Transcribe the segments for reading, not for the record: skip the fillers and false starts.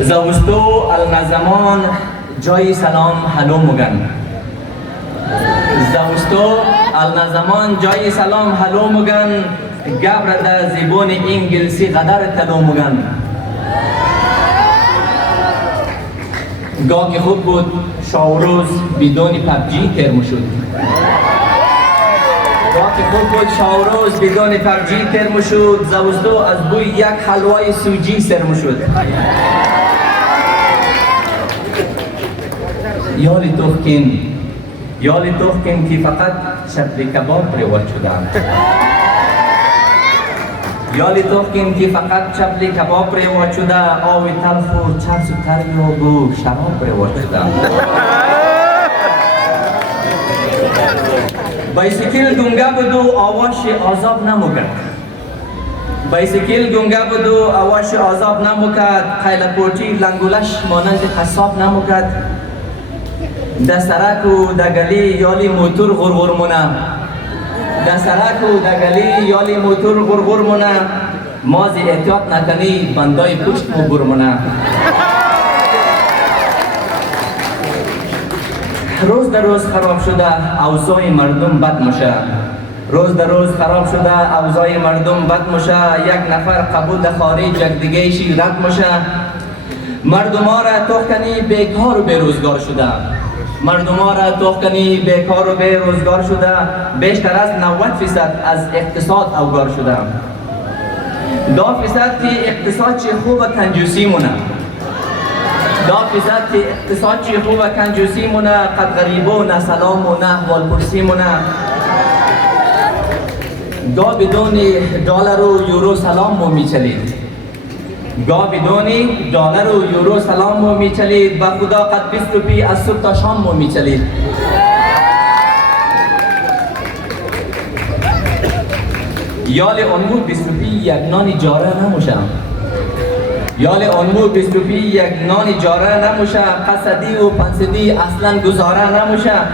زوستو النظمان جای سلام هلو مگن. زوستو النظمان جای سلام هلو مگن. گبر در زبان انگلیسی قدر تلو مگن. گاهی خوب بود شاوروز بدون پبجی ترم شد. گاهی خوب بود شاوروز بدون پبجی ترم شد. زوستو از بوی یک حلوای سوجی سرم شد. یالی توخکن که فقط شکل کباب رواد شدن. یالی توخکن که فقط شکل کباب رواد شده. آوی تلخ و چرس و تریاب و شراب رواد شده. بایسیکل گنگه بدو آواش آزاب نموکد. بایسیکل گنگه بدو آواش آزاب نموکد. خیلپورتی لنگولش مانند قصاب نموکد. دسترک و دگلی یالی موتور غرغر مونه. دسترک و دگلی یالی موتور غرغر مونه. مازی احتیاط نکنی بندای پشت و برمونه. روز در روز خراب شده اوضاع مردم بد میشه. روز در روز خراب شده اوضاع مردم بد میشه. یک نفر قبول خارج یک دیگه‌ایشی رد میشه. مردم ها را توخکنی بیکار و بیروزگار شده. مردم ها را توخکنی بیکار و بیروزگار شده. بیشتر از 90% از اقتصاد اوگار شده. 2% که اقتصاد چی خوب کنجوسی مونه. 2% که اقتصاد چی خوب کنجوسی مونه. قد غریبو نه سلام و نه احوال پرسی مونه. گاه بدون دلار و یورو سلام مو میچلید. گاه بدون دلار و یورو سلام مو میچلید. با خدا قد 20 روپی از صبح تا شام مو میچلید. یال آنمو 20 روپی یک نان جاره نموشم. یال آنمو 20 روپی یک نان جاره نموشم. قصدی و پنسدی اصلا گزاره نموشم.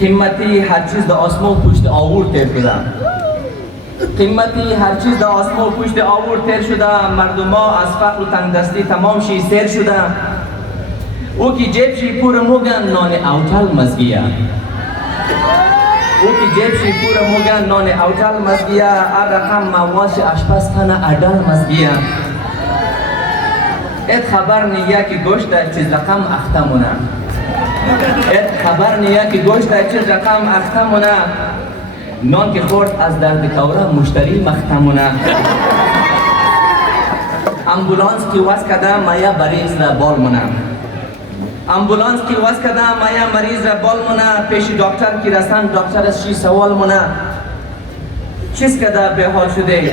قیمتی هر چیز در آسمان پشت آور تیر شده. قیمتی هر چیز در آسمان پشت آور تیر شده. مردم ها از فقر و تنگدستی تمام شی سیر شده. او که جیب شی پور موگن نان اوتل مزگیه. او که جیب شی پور موگن نان اوتل مزگیه. ار رقم مواش اشپز کنه اردل مزگیه. ات خبر نیه که گوشت چیز رقم اختمونه. ات خبر نیه که گوشت چیز رقم اختمونه. نان که خورد از درد کوره مشتری مختمونه. امبولانس که وز کده مایه مریض را بال مونه. امبولانس که وز کده مایه مریض را بال مونه. پیش دکتر که رسن دکتر از شی سوال مونه. چیز کده به حال شده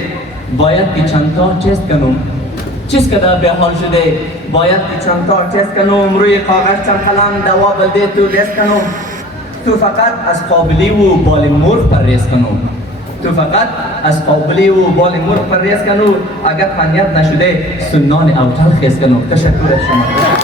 باید که چند تا تست کنم. چیز کده به حال شده باید که چند تا تست کنم. روی کاغذ چند قلم دوا بلده تو لیست کنم. تو فقط از قابلی و بال مرغ پرهیز کنو. تو فقط از قابلی و بال مرغ پرهیز کنو. اگر پنیت نشده سنان اوتل خیز کنو. تشکر از شما.